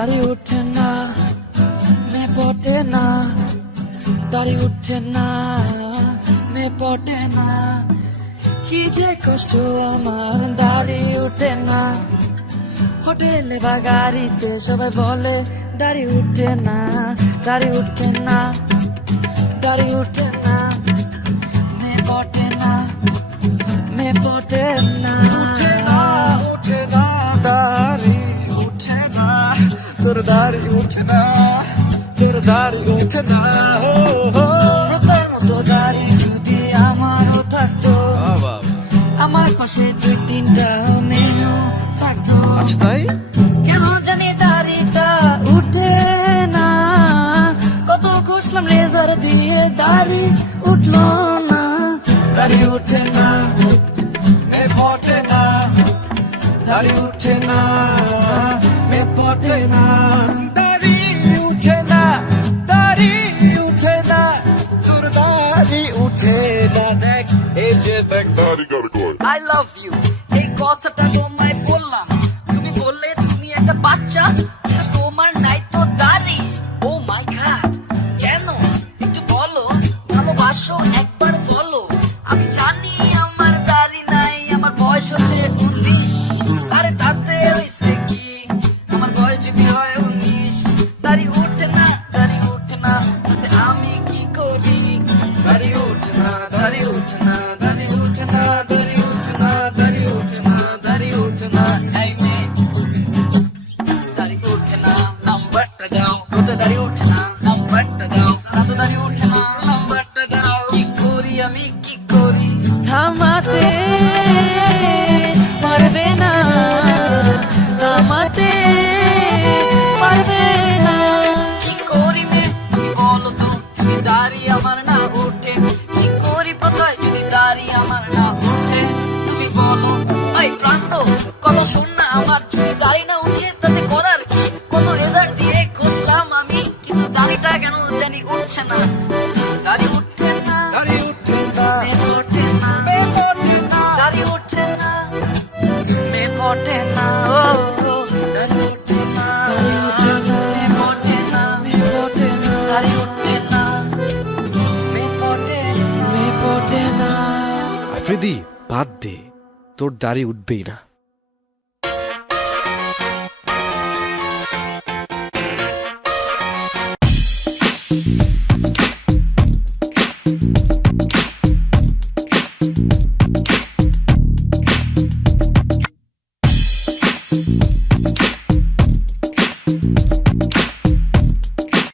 দাড়ি উঠে না মে পটে না, দাড়ি উঠে না মে পটে না। কি যে কষ্ট আমার, দাড়ি উঠে না। হোটেলে বা গাড়িতে সবাই বলে, দাড়ি উঠে না, দাড়ি উঠে না, দাড়ি উঠে না মে পটে না মে পটে না। তোর দাড়ি উঠে না তোর দাড়ি উঠে না। তোর মতো দাড়ি যদি আমারও থাকতো আমার পাশে দুই তিনটা মেনু থাকতো আচ্ছা তাই কেন জানি দাড়িটা উঠে না কত ঘষলাম লেজার দিয়ে দাড়ি উঠল না দাড়ি উঠে না মে পটে না দাড়ি উঠে না দাড়ি উঠে না দেখ, এই যে দেখ। আই লাভ ইউ এই কথাটা তোমায় বললাম। তুমি বললে তুমি একটা বাচ্চা তোমার নাই তো দাড়ি। ও মাই গড কেন? একটু বলো, ভালোবাসো, একবার বলো। আমি জানি আমার দাড়ি নাই, আমার বয়স হচ্ছে উনিশ। আরে তাতে হয়েছে কি? আমার বয়স যদি হয় উনিশ। দাড়ি কোথায় যদি দাড়ি আমার না উঠে তুমি বলো এই প্রান্ত কত শোন না আমার যদি দাড়ি না উঠে তাতে করার কি? কত রেজাল্ট দিয়ে খুঁজলাম আমি কিন্তু দাড়িটা কেন জানি উঠছে না? দাড়ি উঠছে না। দাড়ি উঠে না। না। দাড়ি উঠছে না। না। আফ্রিদি বাদ দে তোর দাড়ি উঠবেই না।